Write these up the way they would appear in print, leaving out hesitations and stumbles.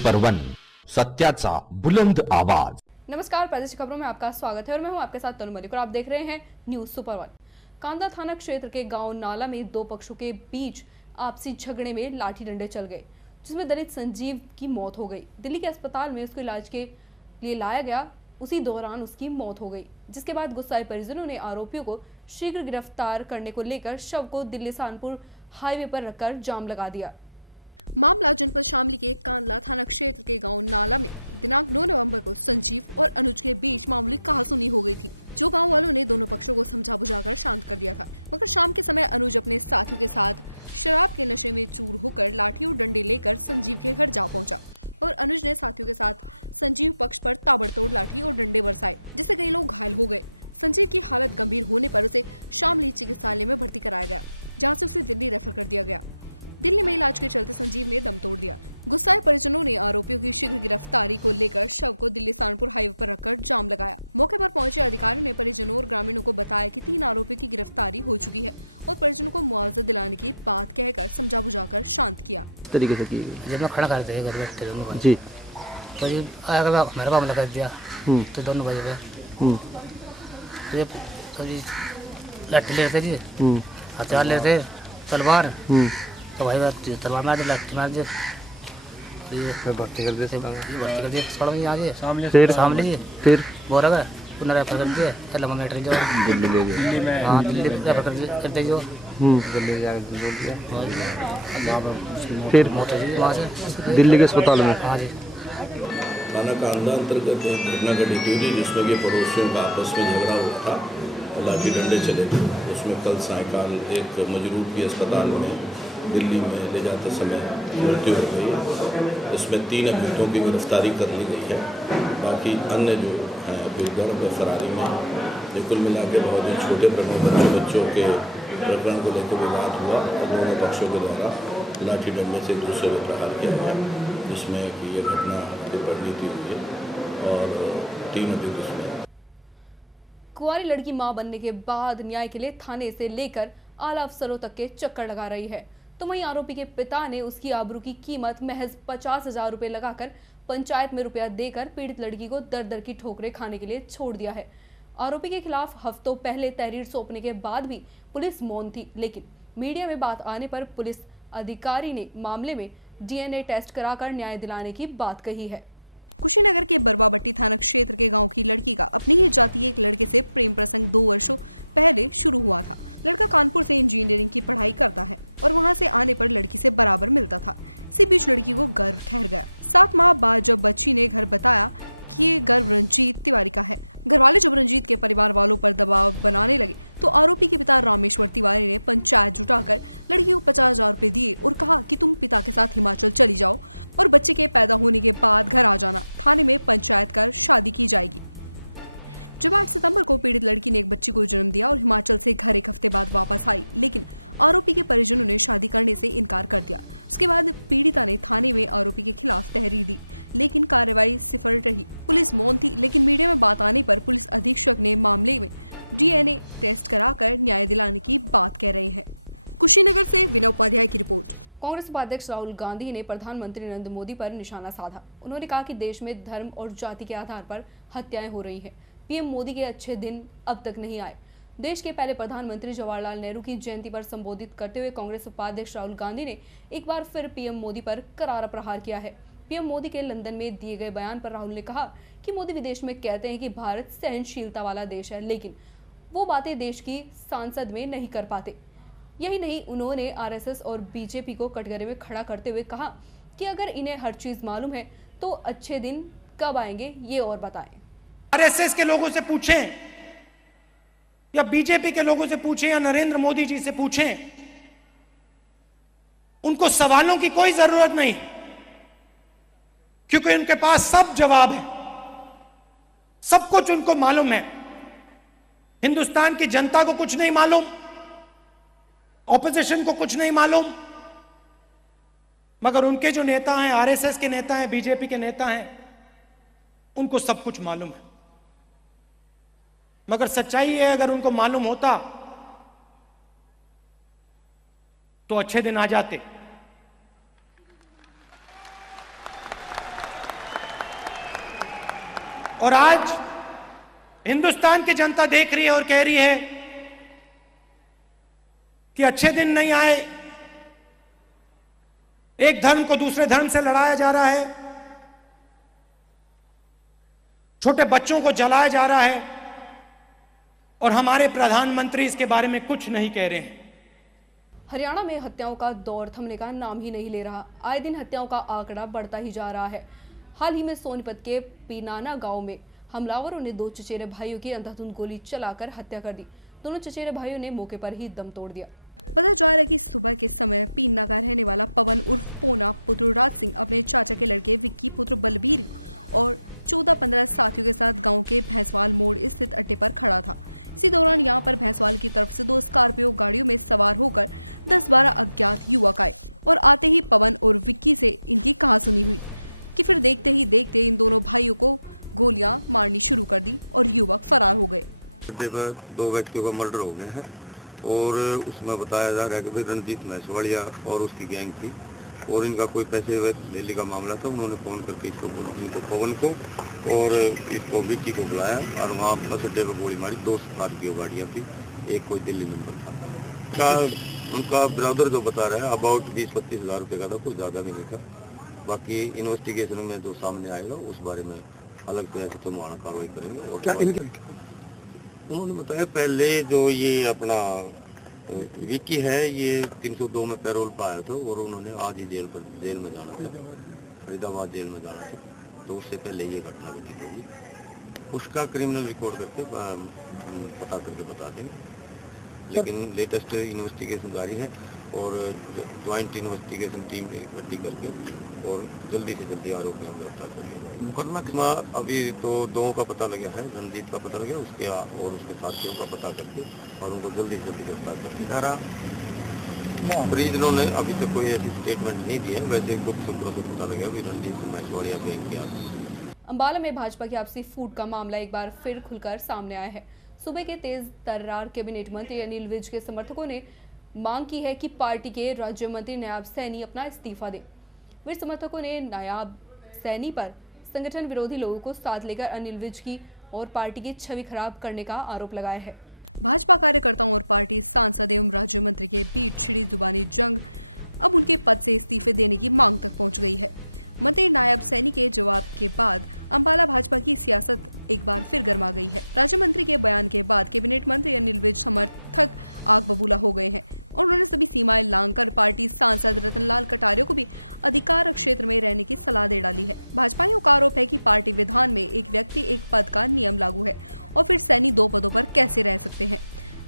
Super one, सत्याचा बुलंद आवाज। नमस्कार, प्रादेशिक खबरों में आपका स्वागत है और मैं हूं आपके साथ तनु मलिक और आप देख रहे हैं न्यूज सुपर वन। कांदा थाना क्षेत्र के गांव नाला में दो पक्षों के बीच आपसी झगड़े में लाठी डंडे चल गए, जिसमें दलित संजीव की मौत हो गई। दिल्ली के अस्पताल में उसको इलाज के लिए लाया गया, उसी दौरान उसकी मौत हो गई, जिसके बाद गुस्साए परिजनों ने आरोपियों को शीघ्र गिरफ्तार करने को लेकर शव को दिल्ली सहारनपुर हाईवे पर रखकर जाम लगा दिया। मामला जनपद शामली के कांदला थाना क्षेत्र के गांव नाला में दिनांक 9 नवंबर को संजीव और अनुज के बीच मामूली कहासुनी हो गई थी, जो गांव वालों ने दोनों पक्षों को समझा बुझाकर शांत कर दिया था। मगर शाम के समय अनुज अपने साथियों के साथ शराब के नशे में चूर होकर लाठी और डंडे लेकर संजीव के घर जा पहुंचा और अनुज ने साथियों के साथ संजीव पक्ष पर ताबड़तोड़ लाठी और डंडे बरसाए, जिससे कई लोग घायल हो गए। संजीव की हालत गंभीर होने पर उसे शामली चिकित्सालय में भर्ती कराया गया, जहाँ से उसे दिल्ली रेफर कर दिया गया। दिल्ली में इलाज के चलते संजीव ने दम तोड़ दिया। गुस्साए परिजनों ने आरोपियों की शीघ्र गिरफ्तारी को लेकर शव को दिल्ली सहारनपुर हाईवे पर रखकर जाम लगाया। मौके पर पहुंचे अधिकारियों ने परिजनों और ग्रामीणों को बताया कि 3 आरोपियों की गिरफ्तारी हो चुकी है और परिजनों को मुआवजा दिलाने की बात कहकर समझा बुझाकर शांत किया। इस तरीके से की जब मैं खड़ा कर दिया घर बैठे दोनों जी, तो ये आया मेरा मामला कर दिया तो दोनों बजे पे तो ये लाठी ले रहे थे जी, हथियार ले रहे थे, तलवार, तो भाई तलवार मार दी, लाठी मार दी, तो ये भर्ती कर दिए सड़क में आज सामने जी, फिर बोरा का पुनः रेफर कर दिए लंबा मेटर जो दिल्ली में, हाँ दिल्ली रेफर कर दिए जो दिल्ली जाकर बोल दिया, फिर मौत हुई वहाँ से दिल्ली के अस्पताल में। हाँ जी। थाना कांदा अंतर्गत एक घटना घटी थी जिसमें कि पड़ोसियों का आपस में झगड़ा हुआ था और लाठी डंडे चले थे। उसमें कल सायकाल एक मजरूर की अस्पताल में दिल्ली में ले जाते समय मृत्यु हो गई। इसमें 3 अभियुक्तों की गिरफ्तारी कर ली गई है। बाकी अन्य जो हैं अभियुक्त वे फरारी में। ये कुल मिला के बहुत ही छोटे बच्चों के प्रकरण को लेकर विवाद हुआ और दोनों पक्षों के द्वारा लाठी डंडे से एक दूसरे को प्रहार किया गया, जिसमें कि ये घटना परिणति हुई और 3 अभियुक्त इसमें। कुंवारी लड़की मां बनने के बाद न्याय के लिए थाने से लेकर आला अफसरों तक के चक्कर लगा रही है, तो वहीं आरोपी के पिता ने उसकी आबरू की कीमत महज 50,000 रुपए लगाकर पंचायत में रुपया देकर पीड़ित लड़की को दर दर की ठोकरें खाने के लिए छोड़ दिया है। आरोपी के खिलाफ हफ्तों पहले तहरीर सौंपने के बाद भी पुलिस मौन थी, लेकिन मीडिया में बात आने पर पुलिस अधिकारी ने मामले में DNA टेस्ट कराकर न्याय दिलाने की बात कही है। कुशीनगर के बरवाबट्टी थाना क्षेत्र के गांव की लड़की का अपनी ही जाति एक लड़के से प्रेम प्रसंग 2 वर्षों पहले शुरू हुआ था। लड़का कानपुर से इंजीनियरिंग की पढ़ाई करता है और वहां से आने पर लड़की से बराबर मिलता था। इसी बीच लड़की को गर्भ ठहर गया। 7 माह बाद जब बच्ची ने घर बताया कि ये गर्भ रंजीत तिवारी का है, घरवाले जब रंजीत के परिवार वालों पर दबाव बनाने लगे तो आरोपी के पिता रामेश्वर तिवारी ने पंचायत जुटाकर लड़की को 50,000 रुपए दिए और कहा कि तुम पिता के साथ हिमाचल चली जाओ और बच्चे के पैदा होने के बाद घर आ जाना, थाने में पंचायत कर शादी की जाएगी। जब 8 सितंबर को पीड़ित लड़की ने एक बच्ची को जन्म दिया और हिमाचल से घर एक हफ्ते बाद वापस आई, लेकिन आरोपी के परिजनों ने शादी करने से इनकार कर दिया। उसके बाद पीड़िता ने थाने में आरोपी के खिलाफ तहरीर दी, लेकिन कार्रवाई सिफर रही। पुलिस मौन थी, लेकिन मीडिया में बात आने पर पुलिस अधीक्षक ने मामले में DNA टेस्ट कराकर न्याय दिलाने की बात कह रहे हैं। कुशीनगर से विनय उपाध्याय की रिपोर्ट। कांग्रेस उपाध्यक्ष राहुल गांधी ने प्रधानमंत्री नरेंद्र मोदी पर निशाना साधा। उन्होंने कहा कि देश में धर्म और जाति के आधार पर हत्याएं हो रही हैं। पीएम मोदी के अच्छे दिन अब तक नहीं आए। देश के पहले प्रधानमंत्री जवाहरलाल नेहरू की जयंती पर संबोधित करते हुए कांग्रेस उपाध्यक्ष राहुल गांधी ने एक बार फिर पीएम मोदी पर करारा प्रहार किया है। पीएम मोदी के लंदन में दिए गए बयान पर राहुल ने कहा कि मोदी विदेश में कहते हैं कि भारत सहनशीलता वाला देश है, लेकिन वो बातें देश की सांसद में नहीं कर पाते। यही नहीं, उन्होंने RSS और BJP को कटघरे में खड़ा करते हुए कहा कि अगर इन्हें हर चीज मालूम है तो अच्छे दिन कब आएंगे ये और बताएं। RSS के लोगों से पूछें या BJP के लोगों से पूछें या नरेंद्र मोदी जी से पूछें, उनको सवालों की कोई जरूरत नहीं, क्योंकि उनके पास सब जवाब है, सब कुछ उनको मालूम है। हिंदुस्तान की जनता को कुछ नहीं मालूम, ऑपोजिशन को कुछ नहीं मालूम, मगर उनके जो नेता हैं, RSS के नेता हैं, BJP के नेता हैं, उनको सब कुछ मालूम है। मगर सच्चाई है, अगर उनको मालूम होता तो अच्छे दिन आ जाते। और आज हिंदुस्तान की जनता देख रही है और कह रही है कि अच्छे दिन नहीं आए, एक धर्म को दूसरे धर्म से लड़ाया जा रहा है, छोटे बच्चों को जलाया जा रहा है और हमारे प्रधानमंत्री इसके बारे में कुछ नहीं कह रहे हैं। हरियाणा में हत्याओं का दौर थमने का नाम ही नहीं ले रहा। आए दिन हत्याओं का आंकड़ा बढ़ता ही जा रहा है। हाल ही में सोनीपत के पीनाना गांव में हमलावरों ने 2 चचेरे भाइयों की अंधाधुंध गोली चलाकर हत्या कर दी। दोनों चचेरे भाइयों ने मौके पर ही दम तोड़ दिया। पता चला है कि सुबह के समय पीना का रहने वाला पवन उर्फ पोना पुत्र राज सिंह अपने चाचा के लड़के विक्की पुत्र बलबीर और 14-15 साथियों के साथ गांव के भैंसवाल मोड़ स्थित अड्डे पर खड़ा था। इसी दौरान यहां पर भैंसवाल की तरफ से 2 स्कॉर्पियो गाड़ियों में सवार होकर 10-12 अज्ञात युवक आए और आते ही पवन और विक्की से इनकी कहासुनी हुई कि फिर देखते ही देखते इन दोनों भाइयों को गोलियां मारनी शुरू कर दी और युवक फरार हो गए। 2 व्यक्तियों का मर्डर हो गया है और उसमें बताया जा रहा है कि रणजीत मैसवाड़िया और उसकी गैंग थी और इनका कोई पैसे लेने का मामला था। उन्होंने फोन करके इसको पवन को और इसको विक्की को बुलाया और वहाँ बस अड्डे पर गोली मारी। 2 स्कॉर्पियो गाड़ियाँ थी, एक कोई दिल्ली नंबर था। उनका ब्रदर जो बता रहा है अबाउट 20-25 हज़ार रुपये का था, कुछ ज़्यादा नहीं था। बाकी इन्वेस्टिगेशन में जो सामने आएगा उस बारे में अलग तरह से तो वहाँ कार्रवाई करेंगे। और क्या उन्होंने बताया पहले जो ये अपना विक्की है ये 302 में पैरोल पाया था और उन्होंने आज ही जेल में जाना था, फरीदाबाद जेल में जाना था, तो उससे पहले ये घटना घटित होगी। उसका क्रिमिनल रिकॉर्ड करके पता करके बता देंगे, लेकिन लेटेस्ट इन्वेस्टिगेशन जारी है और ज्वाइंट इन्वेस्टिगेशन टीम इकट्ठी करके और जल्दी से जल्दी आरोपियों को गिरफ्तार करेंगे। मुकदमा अभी तो 2 का पता लगा है, रणजीत का पता लगा, उसके और उसके साथियों का पता करके और उनको जल्दी से जल्दी गिरफ्तार करके परिजनों ने अभी तक कोई ऐसी स्टेटमेंट नहीं दी है। वैसे गुप्त सूत्रों से पता लगा कि रणजीत मैसवाड़िया गैंग के आगे। अंबाला में भाजपा की आपसी फूट का मामला एक बार फिर खुलकर सामने आया है। सूबे के तेज तर्रार कैबिनेट मंत्री अनिल विज के समर्थकों ने मांग की है कि पार्टी के राज्य मंत्री नायब सैनी अपना इस्तीफा दे। विज समर्थकों ने नायब सैनी पर संगठन विरोधी लोगों को साथ लेकर अनिल विज की और पार्टी की छवि खराब करने का आरोप लगाया है। भाजपा कार्यकर्ताओं और पार्टी सांसद एवं राज्य मंत्री के बीच छिड़ी जुबानी जंग अब उनके पद से इस्तीफे देने की मांग तक पहुंच गई है। मंत्री नायब सैनी के जवाब के बाद अंबाला भाजपा की सियासत एक बार फिर गर्मा गई है। राज्य मंत्री के बयान के बाद कैबिनेट मंत्री अनिल विज समर्थक आग बबूला हो गए हैं और उन्होंने सभी सीमाएं लांघकर पार्टी सांसद रतनलाल कटारिया को भी अधिकार क्षेत्र में रहने की सलाह दे डाली है। भाजपाइयों का आरोप है कि पार्टी विधान में एक व्यक्ति एक पद का नियम लागू है और फिर सैनी 2 पदों पर कैसे रह सकते हैं।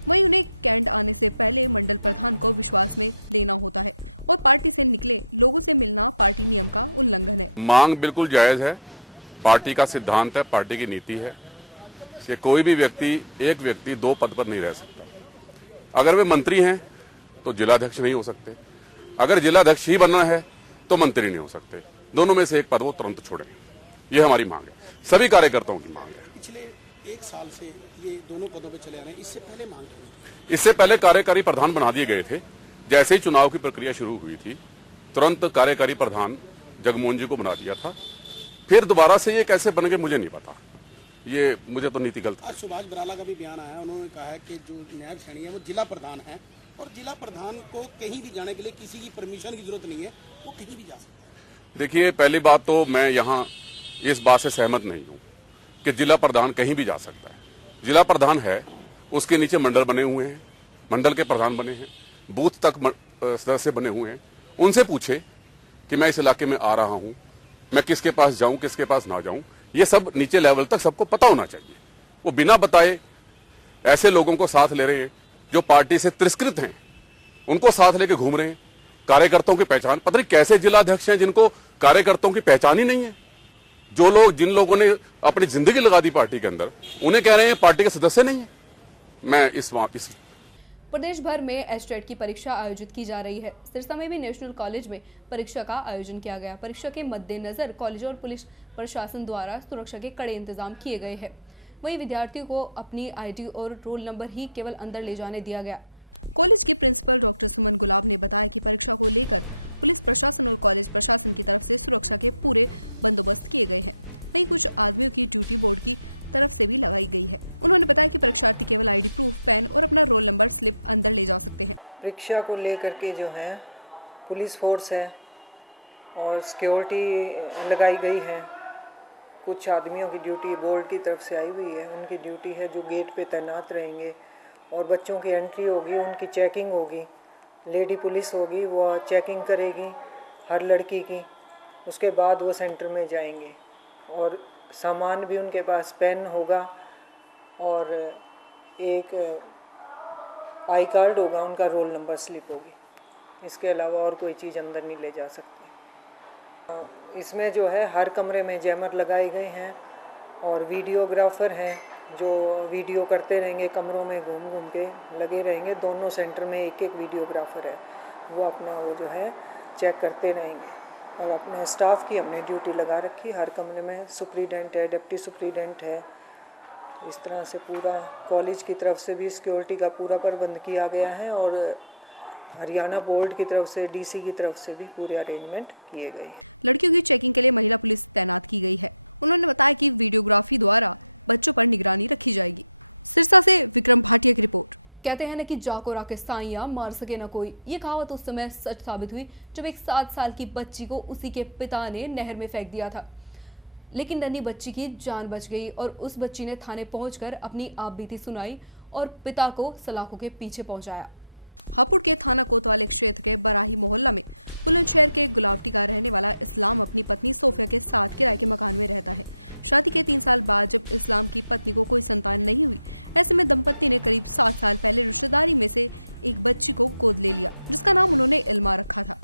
वहीं उन्हें कैंट आने से पहले मंडल प्रधान को विश्वास में लेना होता है और पार्टी से निकले लोगों से मिलना पार्टी नियम का उल्लंघन है। मांग बिल्कुल जायज है, पार्टी का सिद्धांत है, पार्टी की नीति है कि कोई भी व्यक्ति एक व्यक्ति 2 पद पर नहीं रह सकता। अगर वे मंत्री हैं तो जिलाध्यक्ष नहीं हो सकते, अगर जिलाध्यक्ष ही बनना है तो मंत्री नहीं हो सकते। दोनों में से एक पद वो तुरंत छोड़े। ये हमारी मांग है, सभी कार्यकर्ताओं की मांग है। पिछले 1 साल से ये दोनों पदों पे चले आ रहे हैं। इससे पहले मांग की, इससे पहले कार्यकारी प्रधान बना दिए गए थे। जैसे ही चुनाव की प्रक्रिया शुरू हुई थी तुरंत कार्यकारी प्रधान जगमोहन जी को बना दिया था। फिर दोबारा से ये कैसे बन गए मुझे नहीं पता, ये मुझे तो नीति गलत। आज सुभाष बराला का भी बयान आया, उन्होंने कहा है कि जो नायब सैनी है वो जिला प्रधान है और जिला प्रधान को कहीं भी जाने के लिए किसी की परमिशन की जरूरत नहीं है, वो कहीं भी जा सकता है। देखिए, पहली बात तो मैं यहाँ इस बात से सहमत नहीं हूँ कि जिला प्रधान कहीं भी जा सकता है। जिला प्रधान है, उसके नीचे मंडल बने हुए हैं, मंडल के प्रधान बने हैं, बूथ तक सदस्य बने हुए हैं। उनसे पूछे कि मैं इस इलाके में आ रहा हूँ, मैं किसके पास जाऊं किसके पास ना जाऊं, ये सब नीचे लेवल तक सबको पता होना चाहिए। वो बिना बताए ऐसे लोगों को साथ ले रहे हैं जो पार्टी से तिरस्कृत हैं, उनको साथ लेके घूम रहे हैं। कार्यकर्ताओं की पहचान पता नहीं कैसे जिलाध्यक्ष हैं जिनको कार्यकर्ताओं की पहचान ही नहीं है। जो लोग जिन लोगों ने अपनी जिंदगी लगा दी पार्टी के अंदर, उन्हें कह रहे हैं पार्टी के सदस्य नहीं है। मैं इस प्रदेश भर में एस्टेट की परीक्षा आयोजित की जा रही है। सिरसा में भी नेशनल कॉलेज में परीक्षा का आयोजन किया गया। परीक्षा के मद्देनजर कॉलेज और पुलिस प्रशासन द्वारा सुरक्षा के कड़े इंतजाम किए गए हैं। वहीं विद्यार्थियों को अपनी आईडी और रोल नंबर ही केवल अंदर ले जाने दिया गया। कॉलेज के प्रिंसिपल डॉक्टर सुमन गुलाब ने बताया कि परीक्षा को लेकर पुलिस प्रशासन और कॉलेज प्रशासन की तरफ से सुरक्षा के पूरे बंदोबस्त किए गए हैं। वहीं कुछ आदमियों की ड्यूटी बोर्ड की तरफ से भी लगाई गई है। उन्होंने बताया कि परीक्षार्थी केवल आईडी प्रूफ, पेन और अपना रोल नंबर स्लिप अंदर ले जा सकते हैं। परीक्षा को लेकर के जो है पुलिस फोर्स है और सिक्योरिटी लगाई गई है। कुछ आदमियों की ड्यूटी बोर्ड की तरफ से आई हुई है, उनकी ड्यूटी है जो गेट पे तैनात रहेंगे और बच्चों की एंट्री होगी, उनकी चेकिंग होगी। लेडी पुलिस होगी, वो चेकिंग करेगी हर लड़की की, उसके बाद वो सेंटर में जाएंगे और सामान भी उनके पास पेन होगा और एक आई कार्ड होगा, उनका रोल नंबर स्लिप होगी। इसके अलावा और कोई चीज़ अंदर नहीं ले जा सकती। इसमें जो है हर कमरे में जैमर लगाए गए हैं और वीडियोग्राफर हैं जो वीडियो करते रहेंगे, कमरों में घूम घूम के लगे रहेंगे। दोनों सेंटर में एक एक वीडियोग्राफर है, वो अपना वो जो है चेक करते रहेंगे। और अपने स्टाफ की हमने ड्यूटी लगा रखी, हर कमरे में सुप्रीडेंट है, डिप्टी सुप्रीडेंट है। इस तरह से पूरा कॉलेज की तरफ से भी सिक्योरिटी का पूरा प्रबंध किया गया है और हरियाणा बोर्ड की तरफ से, डीसी की तरफ से भी पूरे अरेंजमेंट किए गए हैं। लड़कियों की चेकिंग के लिए महिला पुलिस तैनात की गई है। उन्होंने बताया कि वीडियोग्राफी द्वारा बच्चों पर निगरानी रखी जाएगी। सिरसा से विक्रम भाटिया की रिपोर्ट। कहते हैं न कि जाको राके साइया मार सके न कोई। ये कहावत उस समय सच साबित हुई जब एक 7 साल की बच्ची को उसी के पिता ने नहर में फेंक दिया था, लेकिन नन्ही बच्ची की जान बच गई और उस बच्ची ने थाने पहुंचकर अपनी आपबीती सुनाई और पिता को सलाखों के पीछे पहुंचाया। हापुड़ के थाना कोतवाली क्षेत्र के बराही मोहल्ला में बुलंदशहर के गुलावटी का रहने वाला इस्लाम अपनी पत्नी सोफिया के साथ किराए के मकान में रहता है। शादी के 3 साल बाद जब इस्लाम की पत्नी को कोई संतान नहीं हुई, ऐसे में दंपत्ति ने करीब 7 साल पहले रिश्तेदारी में से एक बच्ची को गोद ले लिया, जिसका नाम उन्होंने इल्मा रखा था।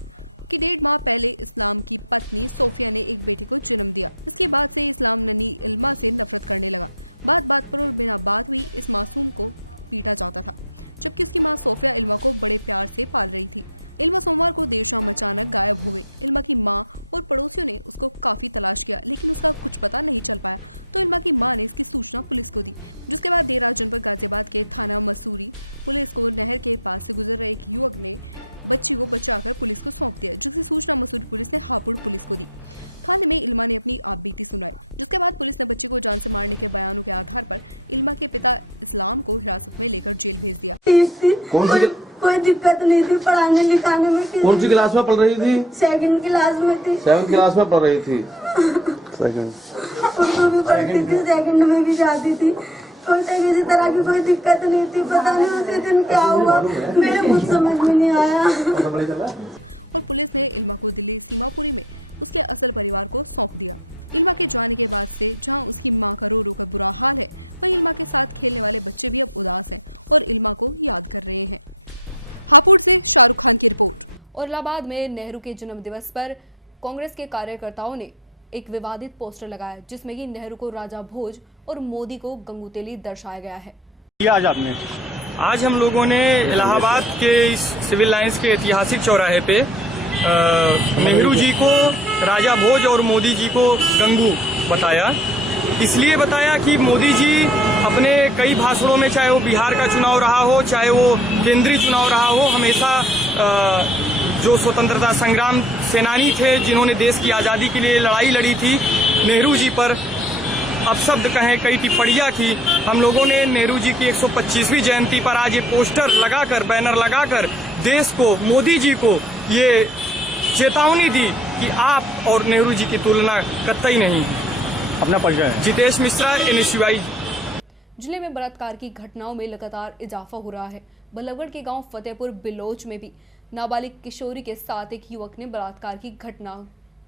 कि 1.5 माह पहले इस्लाम की पत्नी सोफिया ने एक बेटे को जन्म दिया। इसके बाद से इस्लाम नन्ही इल्मा से नफरत करने लगा। बात बात पर और बिना बात हुई इस मासूम को पीटा जाता था, जबकि उसकी मां सोफिया इल्मा को बड़े प्यार से पाल रही थी। इल्मा सोमवार को देर शाम अचानक गायब हो गई। इल्मा की मां और पड़ोसियों ने उसको काफी तलाश किया, लेकिन उसका कुछ पता नहीं चल पाया। तो इल्मा की मां ने इसकी सूचना पुलिस को दी, जिसके बाद देर रात जनपद गाजियाबाद के थाना मसूरी पुलिस को नहर के पास से गुजर रहे एक युवक ने बच्ची को बचाकर पुलिस को सौंप दिया, जिसकी सूचना मसूरी पुलिस ने हापुड़ पुलिस को दी। थाने में इल्मा ने अपनी आपबीती सुनाई, जिसके बाद पुलिस ने बच्ची को जान से मारने के बयानों के आधार पर इल्मा के पिता इस्लाम को हिरासत में लेकर जेल भेज दिया। कोई दिक्कत नहीं थी पढ़ाने लिखाने में। कौन सी क्लास में पढ़ रही थी? 2nd क्लास में थी। 7th क्लास में पढ़ रही थी। उर्दू भी पढ़ती थी, 2nd में भी जाती थी। कोई किसी तरह की कोई दिक्कत नहीं थी। पता नहीं उसी दिन क्या हुआ, मेरे कुछ समझ में नहीं आया। और पुलिस ने इल्मा को दिल्ली सीमापुरी में उसके असल परिवार को सौंप दिया। इल्मा के जाने के बाद से जहां उसकी मां का रो रो कर बुरा हाल है, वहीं इल्मा के साथ खेलने वाले बच्चे भी अब उदास हैं और इल्मा को याद कर रहे हैं। हापुड़ से शाहरुख खान की रिपोर्ट। और इलाहाबाद में नेहरू के जन्म दिवस पर कांग्रेस के कार्यकर्ताओं ने एक विवादित पोस्टर लगाया, जिसमें कि नेहरू को राजा भोज और मोदी को गंगूतेली दर्शाया गया है। आज हम लोगों ने इलाहाबाद के इस सिविल लाइंस के ऐतिहासिक चौराहे पे नेहरू जी को राजा भोज और मोदी जी को गंगू बताया। इसलिए बताया कि मोदी जी अपने कई भाषणों में, चाहे वो बिहार का चुनाव रहा हो, चाहे वो केंद्रीय चुनाव रहा हो, हमेशा जो स्वतंत्रता संग्राम सेनानी थे जिन्होंने देश की आज़ादी के लिए लड़ाई लड़ी थी, नेहरू जी पर अपशब्द कहें, कई टिप्पणियां की। हम लोगों ने नेहरू जी की 125वीं जयंती पर आज ये पोस्टर लगाकर, बैनर लगाकर देश को, मोदी जी को ये चेतावनी दी कि आप और नेहरू जी की तुलना कतई नहीं। अपना परिचय है जितेश मिश्रा, NSUI। जिले में बलात्कार की घटनाओं में लगातार इजाफा हो रहा है। बल्लभगढ़ के गांव फतेहपुर बिलोच में भी नाबालिग किशोरी के साथ एक युवक ने बलात्कार की घटना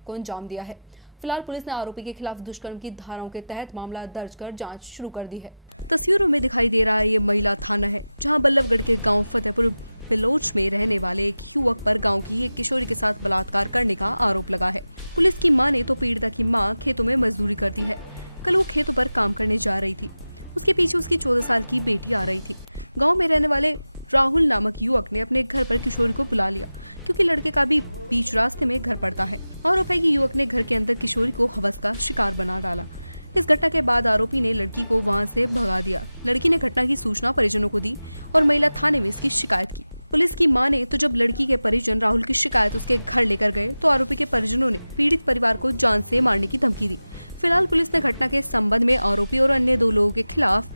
को अंजाम दिया है। फिलहाल पुलिस ने आरोपी के खिलाफ दुष्कर्म की धाराओं के तहत मामला दर्ज कर जांच शुरू कर दी है। तस्वीरों में दिखाई दे रहा है ये महिला थाना है, जहां बल्लभगढ़ के गांव फतेहपुर बिलोच में रहने वाले एक युवक पर गांव की एक किशोरी के साथ बलात्कार करने का आरोप लगा है। पुलिस की माने तो पीड़िता की मां खेतों में मजदूरी करती है। कल वो खेतों पर काम करने जा रही थी, उसके पीछे उसकी 14 साल की बेटी आ रही थी। गाँव में रहने वाले राहुल नामक युवक ने अपने घर पर किशोरी को बुला लिया, क्योंकि लड़के का भी बीच रास्ते में घर पड़ता है। आरोप है कि युवक ने घर के अंदर किशोरी को हवस का शिकार बना डाला। इस घटना के बाद आरोपी ने लड़की को वहां से भगा दिया। लड़की ने घटना की सूचना परिजनों को दी और महिला थाने में इसकी शिकायत की। पुलिस की माने तो जब लड़की के परिजन राहुल की शिकायत उसके घर लेकर गए, तो आरोपी के परिजनों ने पीड़ित परिवार को जान से मारने की धमकी दी। फिलहाल पुलिस ने घटना के संबंध में आरोपी और अन्य 2 लोगों के खिलाफ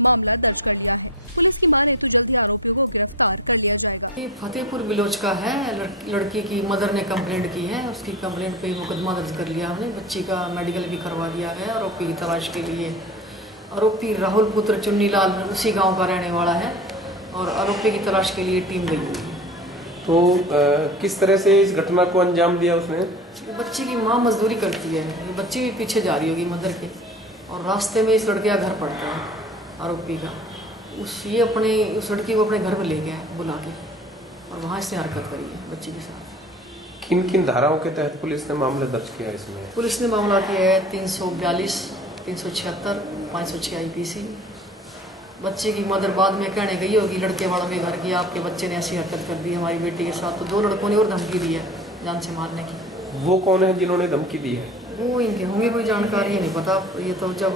मामला दर्ज कर लिया है। पुलिस की माने तो जल्द ही आरोपियों को गिरफ्तार कर लिया जाएगा। ये फतेहपुर बिलोच का है। लड़की की मदर ने कंप्लेंट की है, उसकी कंप्लेंट पे मुकदमा दर्ज कर लिया हमने। बच्ची का मेडिकल भी करवा दिया है। आरोपी की तलाश के लिए आरोपी राहुल पुत्र चुन्नीलाल उसी गांव का रहने वाला है और आरोपी की तलाश के लिए टीम गई हुई है। तो किस तरह से इस घटना को अंजाम दिया उसने? बच्ची की माँ मजदूरी करती है, बच्ची भी पीछे जा रही होगी मदर के, और रास्ते में इस लड़के का घर पड़ता है आरोपी का। उस लड़की को अपने घर में ले गया बुला के और वहाँ से हरकत करी है बच्ची के साथ। किन किन धाराओं के तहत पुलिस ने मामला दर्ज किया इसमें? पुलिस ने मामला किया है 342, 376, 506 IPC। बच्चे की मदर बाद में कहने गई होगी लड़के वालों के घर की, आपके बच्चे ने ऐसी हरकत कर दी हमारी बेटी के साथ। तो 2 लड़कों ने और धमकी दी है जान से मारने की। वो कौन है जिन्होंने धमकी दी है? वो इनके होंगे, कोई जानकारी नहीं पता, ये तो जब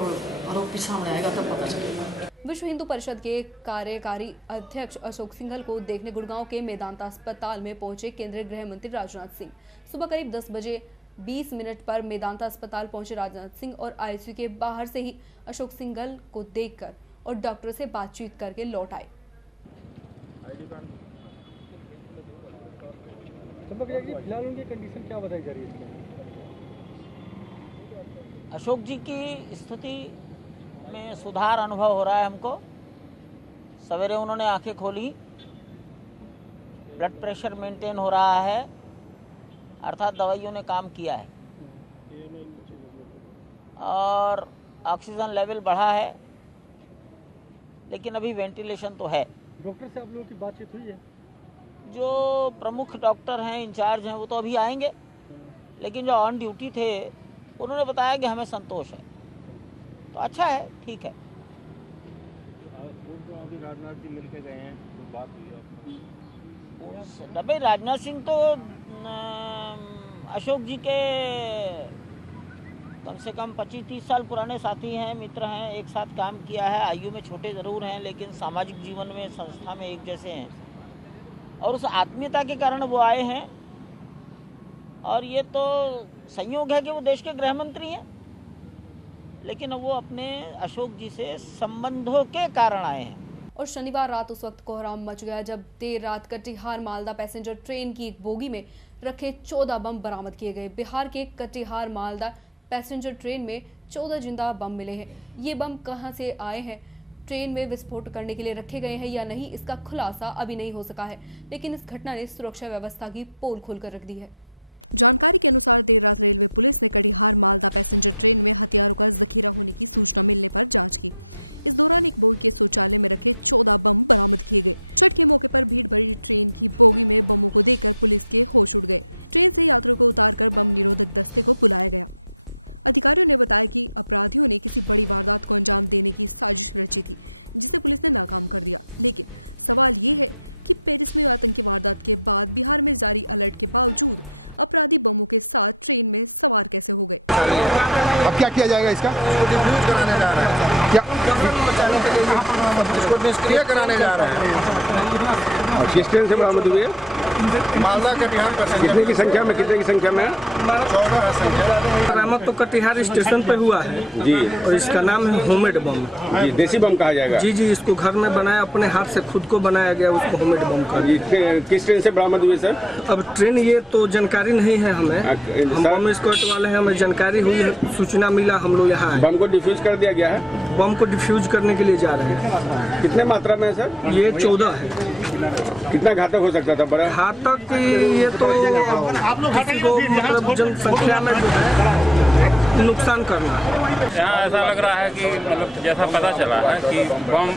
आरोपी सामने आएगा तब पता चलेगा। विश्व हिंदू परिषद के कार्यकारी अध्यक्ष अशोक सिंघल को देखने गुड़गांव के मेदांता अस्पताल में पहुंचे केंद्रीय गृह मंत्री राजनाथ सिंह। सुबह करीब 10 बजे 20 मिनट पर मेदांता अस्पताल पहुंचे राजनाथ सिंह और ICU के बाहर से ही अशोक सिंघल को देखकर और डॉक्टर से बातचीत करके लौट आए। फिलहाल उनकी कंडीशन क्या बताई जा रही है? अशोक जी की स्थिति में सुधार अनुभव हो रहा है हमको। सवेरे उन्होंने आंखें खोली, ब्लड प्रेशर मेंटेन हो रहा है, अर्थात दवाइयों ने काम किया है, और ऑक्सीजन लेवल बढ़ा है, लेकिन अभी वेंटिलेशन तो है। डॉक्टर से आप लोगों की बातचीत हुई है? जो प्रमुख डॉक्टर हैं, इंचार्ज हैं, वो तो अभी आएंगे, लेकिन जो ऑन ड्यूटी थे उन्होंने बताया कि हमें संतोष है, तो अच्छा है, ठीक है। अभी राजनाथ जी मिलके गए हैं, तो बात हुई है? भाई राजनाथ सिंह तो अशोक जी के कम से कम 25-30 साल पुराने साथी हैं, मित्र हैं, एक साथ काम किया है। आयु में छोटे ज़रूर हैं, लेकिन सामाजिक जीवन में, संस्था में एक जैसे हैं, और उस आत्मीयता के कारण वो आए हैं। और ये तो संयोग है कि वो देश के गृह मंत्री हैं, लेकिन वो अपने अशोक जी से संबंधों के कारण आए हैं। और शनिवार रात उस वक्त कोहराम मच गया जब देर रात कटिहार मालदा पैसेंजर ट्रेन की एक बोगी में रखे 14 बम बरामद किए गए। बिहार के कटिहार मालदा पैसेंजर ट्रेन में 14 जिंदा बम मिले हैं। ये बम कहां से आए हैं, ट्रेन में विस्फोट करने के लिए रखे गए हैं या नहीं, इसका खुलासा अभी नहीं हो सका है, लेकिन इस घटना ने सुरक्षा व्यवस्था की पोल खोलकर रख दी है। जानकारी के अनुसार देर रात रेलवे पुलिस ने कटिहार मालदा पैसेंजर ट्रेन में हथियारों का जखीरा होने की सूचना मिलने पर जांच की। इस दौरान एक बोगी के शौचालय में रखे 14 बम बरामद किए गए। छठ के मौके पर भीड़ भरी ट्रेन की बोगी में बमों को देखकर पुलिस के होश उड़ गए। ट्रेन से यात्रियों को उतारकर बम निरोधक दस्ते को बुलाया गया। अधिकारियों ने बताया कि अपराधियों ने किसी बड़ी वारदात को अंजाम देने की साजिश रची थी, जिसे पुलिस ने नाकाम कर दिया। लेकिन सवाल ये है कि पेरिस में आतंकी वारदात के बाद बिहार में जारी अलर्ट के बावजूद अपराधी बमों के साथ ट्रेन में सवार कैसे हो गए। अब क्या किया जाएगा? इसका डिफ्यूज कराने जा रहे हैं, क्या बचाने के लिए इसको निष्क्रिय कराने जा रहे हैं। किस ट्रेन से बरामद हुई है? मालदा कटिहार पैसेंजर। कितने की संख्या में? 14 संख्या। बरामद तो कटिहार स्टेशन पे हुआ है जी, और इसका नाम है होममेड बम जी, देसी बम कहा जाएगा। जी जी, इसको घर में बनाया, अपने हाथ से खुद को बनाया गया, उसको होममेड बम का। किस ट्रेन से बरामद हुई सर? अब ट्रेन ये तो जानकारी नहीं है हमें, हम बम स्क्वाड वाले हैं, हमें जानकारी हुई है, सूचना मिला, हम लोग यहाँ आए। बम को डिफ्यूज कर दिया गया है? बम को डिफ्यूज करने के लिए जा रहे हैं। कितने मात्रा में है सर? ये 14 है। कितना घातक हो सकता था? बड़ा घातक ये तो किसी को मतलब जनसंख्या में जो है नुकसान करना। यहाँ ऐसा लग रहा है कि मतलब जैसा पता चला है कि बम,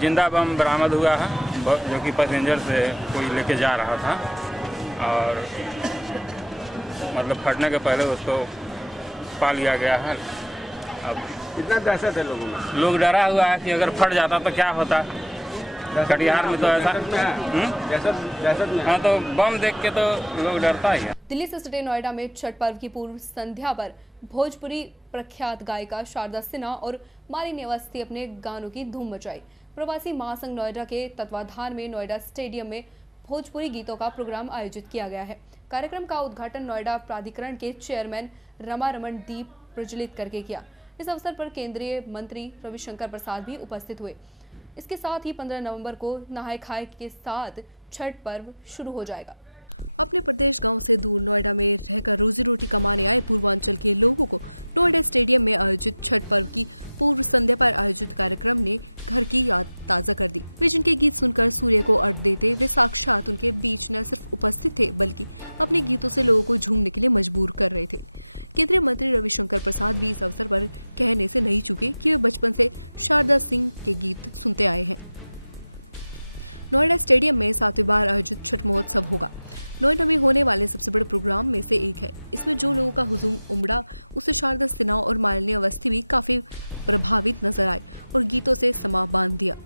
जिंदा बम बरामद हुआ है, जो कि पैसेंजर से कोई लेके जा रहा था, और मतलब फटने के पहले उसको पा लिया गया है। अब कितना दहशत है लोगों में? लोग डरा हुआ है कि अगर फट जाता तो क्या होता। कटिहार में तो ऐसा दहशत में, हाँ, तो बम देख के तो लोग डरता ही है। दिल्ली से सटे नोएडा में छठ पर्व की पूर्व संध्या पर भोजपुरी प्रख्यात गायिका शारदा सिन्हा और मालिनी अवस्थी अपने गानों की धूम मचाई। प्रवासी महासंघ नोएडा के तत्वाधान में नोएडा स्टेडियम में भोजपुरी गीतों का प्रोग्राम आयोजित किया गया है। कार्यक्रम का उद्घाटन नोएडा प्राधिकरण के चेयरमैन रमा रमन दीप प्रज्वलित करके किया। इस अवसर पर केंद्रीय मंत्री रविशंकर प्रसाद भी उपस्थित हुए। इसके साथ ही 15 नवंबर को नहाय खाए के साथ छठ पर्व शुरू हो जाएगा। अपने प्रदेश गांव से दूर नोएडा में रहकर रोजी रोटी कमाने आए पूर्वांचल के लोगों को नोएडा स्टेडियम में आयोजित छठ पर्व की पूर्व संध्या पर आयोजित कार्यक्रम ने घर की याद ताज़ा कर दी। वे जिनके गीत सुनकर सूर्य को अर्घ्य देते वे साक्षात उनके बीच न सिर्फ उपस्थित थे बल्कि अपने गीतों से लोगों को झूमने के लिए मजबूर कर रहे थे। केंद्रीय मंत्री रविशंकर प्रसाद भी इस अवसर पर कहने से नहीं चूके कि वे बचपन से शारदा सिंह के गीत सुनते आए हैं। नोएडा स्टेडियम में 7वीं बार आयोजित छठ महोत्सव होगा। नोएडा में होने वाले सबसे बड़े प्रोग्राम में से एक है। इसमें जो लोगों का हुजूम उमड़ा उससे शारदा सिन्हा और मालिनी अवस्थी भी काफी प्रभावित नजर आए और गीतों से समा बांध दिया।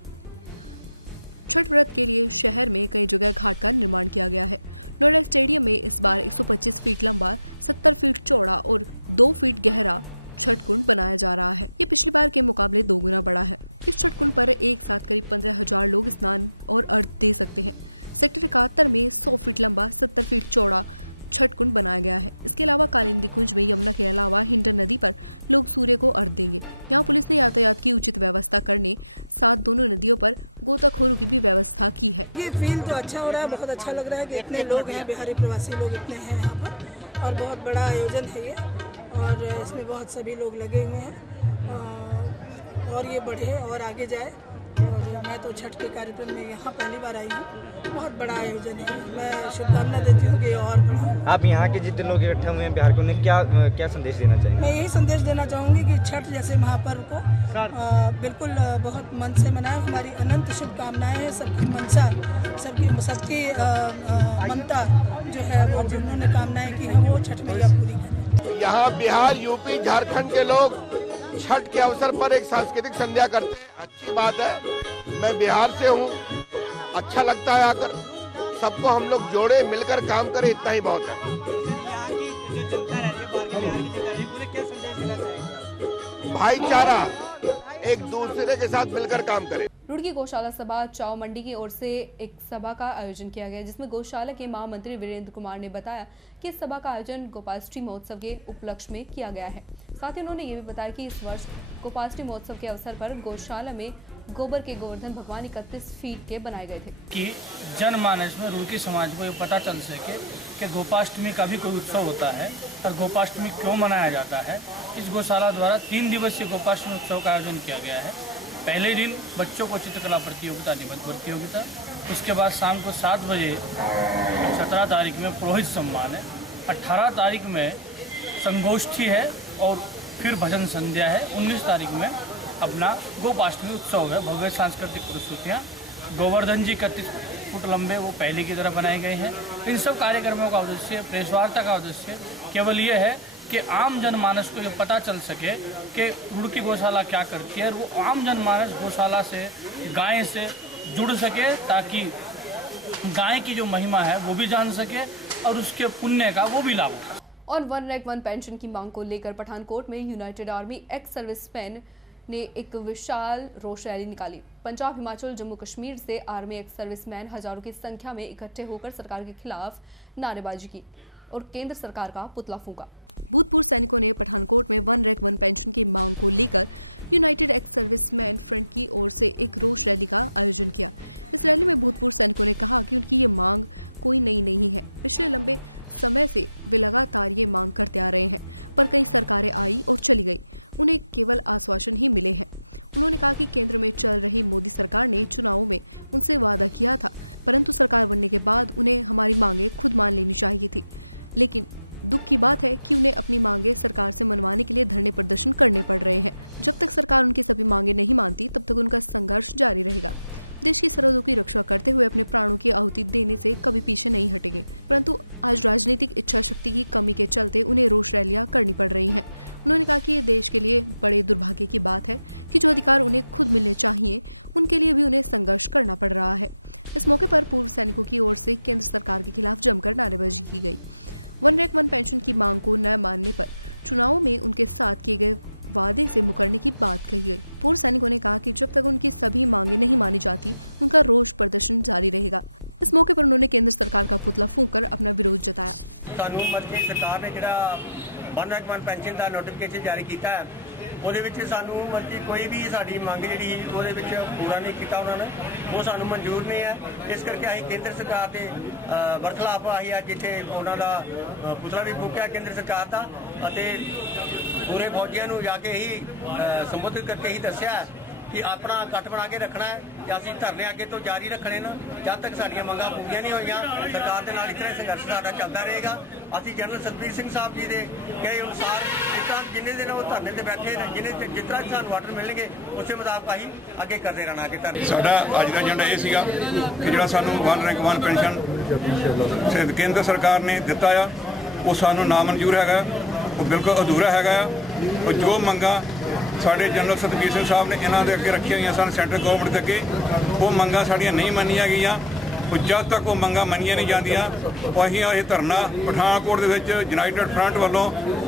छठ व्रत के लिए शहर में कई जगह घाट का निर्माण किया गया है। नोएडा स्टेडियम में इस बार 125 फीट लंबा, 70 फीट चौड़ा और 2 फीट गहरा छठ कुंड बनाया जा रहा है। ये पिछली बार के मुकाबले 2 गुना बड़ा है। इस छठ कुंड पर एक साथ करीब 15,000 लोग स्नान और अर्घ्य दे सकते हैं। सेक्टर 71 में 100 फीट लंबा, 70 फीट चौड़ा छठ कुंड बनाया गया है। इसके अलावा कालिंदी कुंज में यमुना के अलावा हिंडर नदी पर लोग सूर्य को अर्घ्य देंगे। यहाँ पुलिस ने यातायात की उचित व्यवस्था करने साथ दोनों नदियों पर गोताखोरों की भी व्यवस्था की है। ये फील तो अच्छा हो रहा है, बहुत अच्छा लग रहा है कि इतने लोग हैं, बिहारी प्रवासी लोग इतने हैं यहाँ पर और बहुत बड़ा आयोजन है ये और इसमें बहुत सभी लोग लगे हुए हैं और ये बढ़े और आगे जाए। और मैं तो छठ के कार्यक्रम में यहाँ पहली बार आई हूँ, बहुत बड़ा आयोजन है। मैं शुभकामना देती हूँ कि और बढ़े। आप यहाँ के जितने लोग इकट्ठे हुए हैं बिहार को, उन्हें क्या संदेश देना चाहेंगे? मैं यही संदेश देना चाहूँगी कि छठ जैसे महापर्व को बिल्कुल बहुत मन से मनाएं। हमारी अनंत शुभकामनाएं हैं, सबकी मनसा, सबकी मनता जो है वो जिन्होंने कामनाएं की हैं वो छठ मैया पूरी करें। यहाँ बिहार, यूपी, झारखंड के लोग छठ के अवसर पर एक सांस्कृतिक संध्या करते हैं। अच्छी बात है, मैं बिहार से हूँ, अच्छा लगता है आकर। सबको हम लोग जोड़े, मिलकर काम करें, इतना ही बहुत है। भाईचारा, एक दूसरे के साथ मिलकर काम करें। रुड़की गौशाला सभा चाव मंडी की ओर से एक सभा का आयोजन किया गया, जिसमें गौशाला के महामंत्री वीरेंद्र कुमार ने बताया कि इस सभा का आयोजन गोपाष्टमी महोत्सव के उपलक्ष्य में किया गया है। साथ ही उन्होंने ये भी बताया कि इस वर्ष गोपाष्टमी महोत्सव के अवसर पर गौशाला में गोबर के गोवर्धन भगवान 31 फीट के बनाए गए थे कि जनमानस में रुड़की समाज को ये पता चल सके कि गोपाष्टमी का भी कोई उत्सव होता है और गोपाष्टमी क्यों मनाया जाता है। इस गौशाला द्वारा 3 दिवसीय गोपाष्टमी उत्सव का आयोजन किया गया है। पहले दिन बच्चों को चित्रकला प्रतियोगिता, निबंध प्रतियोगिता, उसके बाद शाम को 7 बजे 17 तारीख में पुरोहित सम्मान है, 18 तारीख में संगोष्ठी है और फिर भजन संध्या है, 19 तारीख में अपना गोपाष्टमी उत्सव है। भव्य सांस्कृतिक प्रस्तुतियाँ, गोवर्धन जी 31 फुट लंबे वो पहले की तरह बनाए गए हैं। इन सब कार्यक्रमों का उद्देश्य, प्रेस वार्ता का उद्देश्य केवल ये है कि आम जनमानस को ये पता चल सके कि रुड़की गौशाला क्या करती है और वो आम जनमानस गौशाला से, गाय से जुड़ सके, ताकि गाय की जो महिमा है वो भी जान सके और उसके पुण्य का वो भी लाभ हो। और 1 रैंक 1 पेंशन की मांग को लेकर पठानकोट में यूनाइटेड आर्मी एक्स सर्विसमैन ने एक विशाल रोष रैली निकाली। पंजाब, हिमाचल, जम्मू कश्मीर से आर्मी एक्स सर्विसमैन हजारों की संख्या में इकट्ठे होकर सरकार के खिलाफ नारेबाजी की और केंद्र सरकार का पुतला फूंका। भूतपूर्व सैनिकों ने पठानकोट में 1 रैंक 1 पेंशन की मांग को लेकर यूनाइटेड एक्स सर्विसमैन फ्रंट की ओर से एक रोष रैली का आयोजन किया। इस रैली में भूतपूर्व सैनिकों ने कहा कि उनकी ये मांग कोई नई नहीं है। पिछले लंबे समय से वे लगातार ये मांग करते आ रहे हैं, पर कई सरकारें आई और चली गई, उन्हें केवल आश्वासन ही मिले हैं। उन्होंने कहा कि केंद्र में चल रही मोदी सरकार ने चुनावों में उनसे वादा किया था, परंतु सरकार बनने के बाद उन्हें हमारी मांगें खुद मान लेनी चाहिए थी। लेकिन दुख की बात है कि उन्हें अपनी मांगें सरकार से मनवाने के लिए धरने प्रदर्शन करने पड़ रहे हैं। जब तक सरकार उनकी सभी मांगें नहीं मानती, तब तक उनका संघर्ष जारी रहेगा। देश की सरहदों की रक्षा करते हुए अपने प्राणों की आहुति देने से कभी पीछे नहीं हटेंगे, परंतु आज राजनीतिक इच्छा शक्ति की कमी के चलते उन्हें रोष रैलियां करनी पड़ रही हैं। उन्होंने कहा कि ये देश के लिए बड़े दुर्भाग्य की बात है कि जो अधिकार उन्हें खुद मिलने चाहिए, उनके लिए भी उन्हें संघर्ष करना पड़ रहा है। इस मौके पर पूर्व सैनिकों की ओर से केंद्र सरकार के खिलाफ जमकर नारेबाजी की गई। 1 रैंक 1 पेंशन की मांग को न मानने पर चुनावों में उनके साथ किए गए वादे से मुकरने की बात कही गई। पूर्व सैनिकों ने कहा कि जब तक उनकी सभी मांगे नहीं मानी जाती, उनका रोष प्रदर्शन जारी रहेगा। इस मौके पर उन्होंने केंद्र सरकार का पुतला फूंककर अपना विरोध जताया। कानून बन के सरकार ने वन रैंक वन पेंशन का नोटिफिकेशन जारी किया है। ਉਹਦੇ ਵਿੱਚ ਸਾਨੂੰ ਮਤਲਬ ਕੋਈ ਵੀ ਸਾਡੀ ਮੰਗ ਜਿਹੜੀ ਸੀ ਉਹਦੇ ਵਿੱਚ ਪੂਰਾ ਨਹੀਂ ਕੀਤਾ ਉਹਨਾਂ ਨੇ, ਉਹ ਸਾਨੂੰ ਮਨਜ਼ੂਰ ਨਹੀਂ ਹੈ। ਇਸ ਕਰਕੇ ਅਸੀਂ ਕੇਂਦਰ ਸਰਕਾਰ ਦੇ ਬਰਖਲਾਫ ਆਹੀ ਅੱਜ ਇੱਥੇ ਉਹਨਾਂ ਦਾ ਪੁਤਲਾ ਵੀ ਫੂਕਿਆ ਕੇਂਦਰ ਸਰਕਾਰ ਦਾ, ਅਤੇ ਪੂਰੇ ਫੌਜੀਆਂ ਨੂੰ ਜਾ ਕੇ ਹੀ ਸੰਬੋਧਿਤ ਕਰਕੇ ਹੀ ਦੱਸਿਆ कि अपना कट बना के रखना है कि असं धरने अगे तो जारी रखने न जब तक साडियां मंगां पूरीआं नहीं होईआं। सरकार दे नाल इस तरह संघर्ष साडा चलता रहेगा। असीं जनरल सतबीर सिंह साहब जी के कहे अनुसार जिस तरह जिन्ने दिन वो धरने ते बैठे ने जिन्हें जिस तरह सानूं आर्डर मिलणगे उस मुताबिक असीं अगे करते रहना। कि धरने साडा अज दा एजेंडा ये सीगा कि जिहड़ा सानूं वन रैंक वन पेंशन केंद्र सरकार ने दिता आ वो सानूं ना मंजूर हैगा, वो बिल्कुल अधूरा हैगा। और जो मंगां साडे जनरल सतबीर सिंह साहब ने इन्हां दे अगे रखी हुई सन सेंट्रल गवर्नमेंट के अगे, वो मंगां साडियां नहीं मन्नियां गईयां। और जब तक वो मंगां मन्नियां नहीं जांदियां असीं ये धरना पठानकोट दे विच यूनाइटेड फ्रंट वालों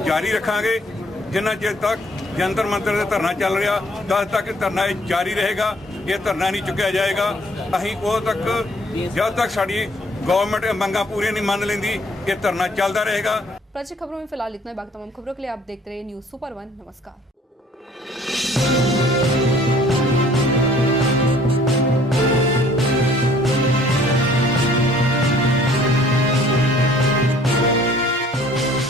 जारी रखांगे। जिन्ना चिर तक जंतर मंतर से धरना चल रहा तद तक धरना जारी रहेगा। ये धरना नहीं चुकिया जाएगा। असीं उदों तक जब तक साडी गवर्नमेंट मंगां पूरी नहीं मान लैंदी ये धरना चलता रहेगा। प्राची खबरों में फिलहाल इतना ही। बाकी तमाम खबरों के लिए आप देखते रहिए न्यूज़ सुपर 1। नमस्कार।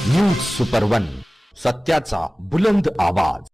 न्यूज सुपर 1, सत्याचा बुलंद आवाज।